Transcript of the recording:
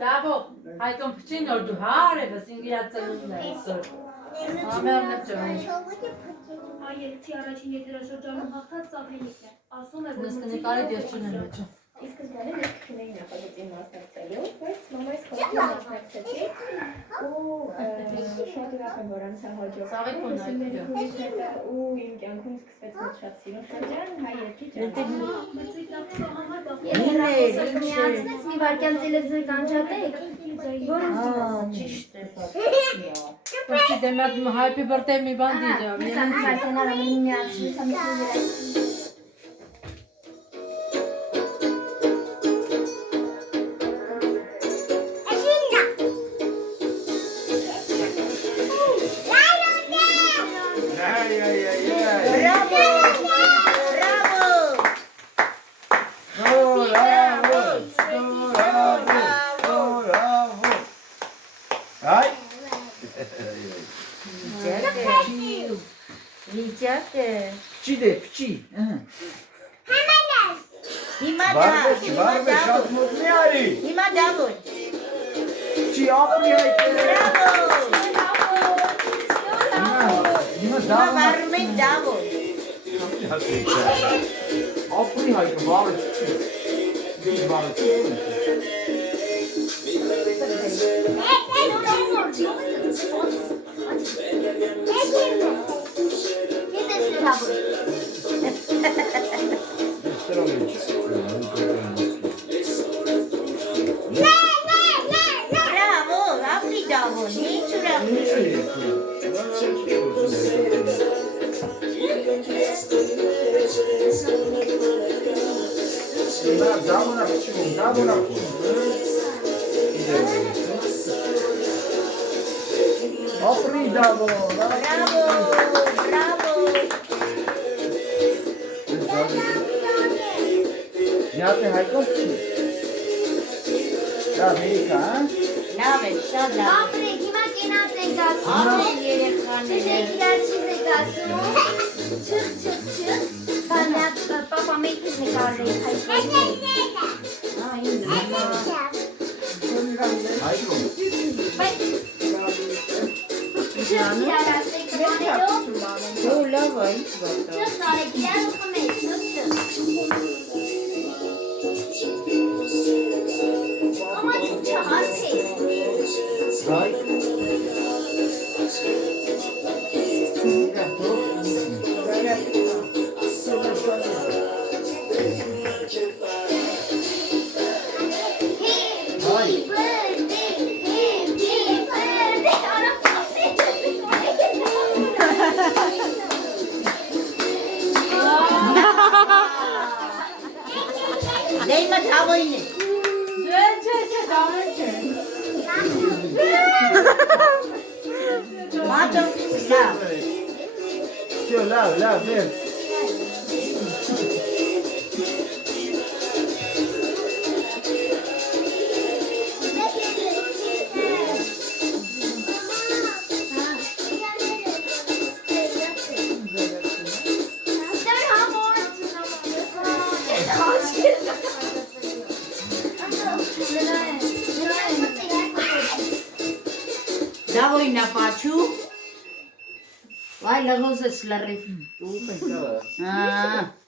Դավո, հայտոն փչին որ դու հարևս ինգիացելունն է այսօր։ Ամերն է ճոհի։ Այելքի առաջին եթերաշրջանում հաղթած Սափենիկն է։ Ասում է, որ նկարի դերչին է մեջը։ Իսկ սկզբանե ես քնեի նախագծին մասնակցելու, բայց մամայս խոսքին մասնակցեցի ու շատ ուրախ եմ, որ անցա հաջող։ Ու իմ կյանքում սկսվեց մի շատ սիրուն շրջան, հայ երկի Միացնես մի վարկյան տելևիզոր կանջատեք, որ ճիշտ է։ Պրոստի դեմատ happy birthday մի բան դիջա։ Ես անկարքենար ամեն միացնես ամեն Pchi. Barbe, շատ մոտ մի արի։ Հիմա դավոր։ Pchi, ապրի հայտ։ Հիմա դավոր։ Բարում ենք դավոր։ Ապրի հայտ, բարը չի։ Դի բարը չի։ Bravo, apri davo, nici Apri davo. Bravo, bravo. Niate հայկով չի։ Դա Ամերիկա, հա։ Լավ է, շատ լավ։ Ապրեք, հիմա կենաց ենք ասում։ Ապրեն երեխաները։ Դեք իրար չիզ եք ասում։ Չխ, բանակ, պապա մեկից նկարրեք հայտնի։ Հայկով։ Չխ, իրար ասեք մանելով։ Ու լավ է, ինչ բատա։ Չխ, տարեք իրար ու խմեք, չխ։ Ամացիկ չհարփեք։ Հայ։ Լեյմա դավոյն է։ Չէ, դավոյն չէ։ Մատը լավ։ Всё, լավ, վեր։ Դավոյն է պաչու։ Վայ լղոզ ես լրիվ։ Դու պետք է։ Հա։